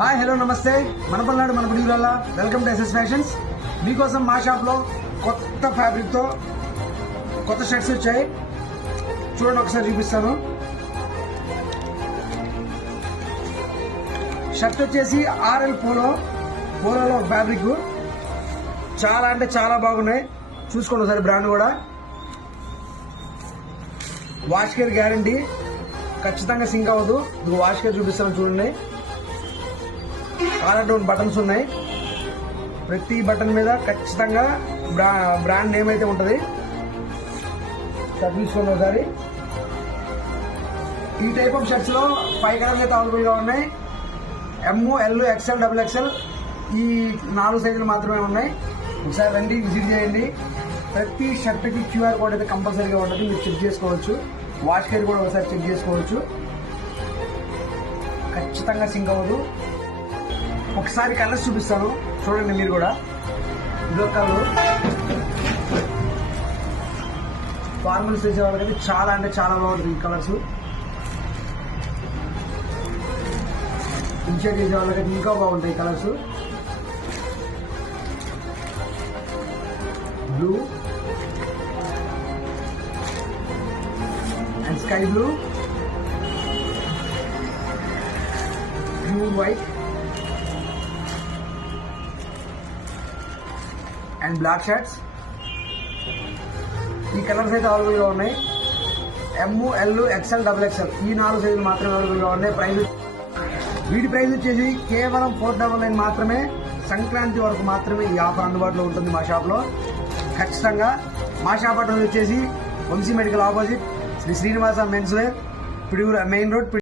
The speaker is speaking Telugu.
హాయ్ హలో నమస్తే మనపల్నాడు మన గుడివల్ల వెల్కమ్ టు ఎస్ఎస్ ఫ్యాషన్స్. మీకోసం మా షాప్లో కొత్త ఫ్యాబ్రిక్తో కొత్త షర్ట్స్ వచ్చాయి. చూడండి, ఒకసారి చూపిస్తాను. షర్ట్ వచ్చేసి ఆర్ఎల్ పోలోలో ఫ్యాబ్రిక్ చాలా అంటే చాలా బాగున్నాయి. చూసుకోండి ఒకసారి, బ్రాండ్ కూడా వాష్ కేర్ గ్యారంటీ, ఖచ్చితంగా సింక్ అవ్వదు. వాష్ కేర్ చూపిస్తాను చూడండి. కాలర్ డౌన్ బటన్స్ ఉన్నాయి. ప్రతి బటన్ మీద ఖచ్చితంగా బ్రాండ్ నేమ్ అయితే ఉంటుంది. చూసుకోండి ఒకసారి. ఈ టైప్ ఆఫ్ షర్ట్స్ లో 5 కలర్స్ అయితే అవైలబుల్ గా ఉన్నాయి. ఎమ్, ఎల్, ఎక్స్ఎల్, XXL ఈ 4 సైజులు మాత్రమే ఉన్నాయి. ఒకసారి రండి, విజిట్ చేయండి. ప్రతి షర్ట్ కి QR కోడ్ అయితే కంపల్సరీగా ఉంటుంది, మీరు చెక్ చేసుకోవచ్చు. వాష్ కేర్ కూడా ఒకసారి చెక్ చేసుకోవచ్చు. ఖచ్చితంగా సింక్ అవ్వదు. ఒకసారి కలర్స్ చూపిస్తాను చూడండి మీరు కూడా. ఇదో కలర్ ఫార్మల్స్ చేసే వాళ్ళకైతే చాలా అంటే చాలా బాగుంటుంది. ఈ కలర్స్ ఇన్షర్ట్ చేసే వాళ్ళకైతే ఇంకా బాగుంటాయి. ఈ colours blue and sky blue, pure white and black shirts. ఈ కలర్స్ అయితే అవైలబుల్ గా ఉన్నాయి. ఎమ్, ఎల్, XXL, XXL ఈ 4 సైజులు మాత్రమే అవైలబుల్ గా ఉన్నాయి. వీటి ప్రైస్ వచ్చేసి కేవలం 499 మాత్రమే. సంక్రాంతి వరకు మాత్రమే ఈ ఆఫర్ అందుబాటులో ఉంటుంది మా షాప్ లో. ఖచ్చితంగా మా షాప్ అడ్రస్ వచ్చేసి Vamsi medical opposite Sri Srinivasa men's wear, Piduguru main road.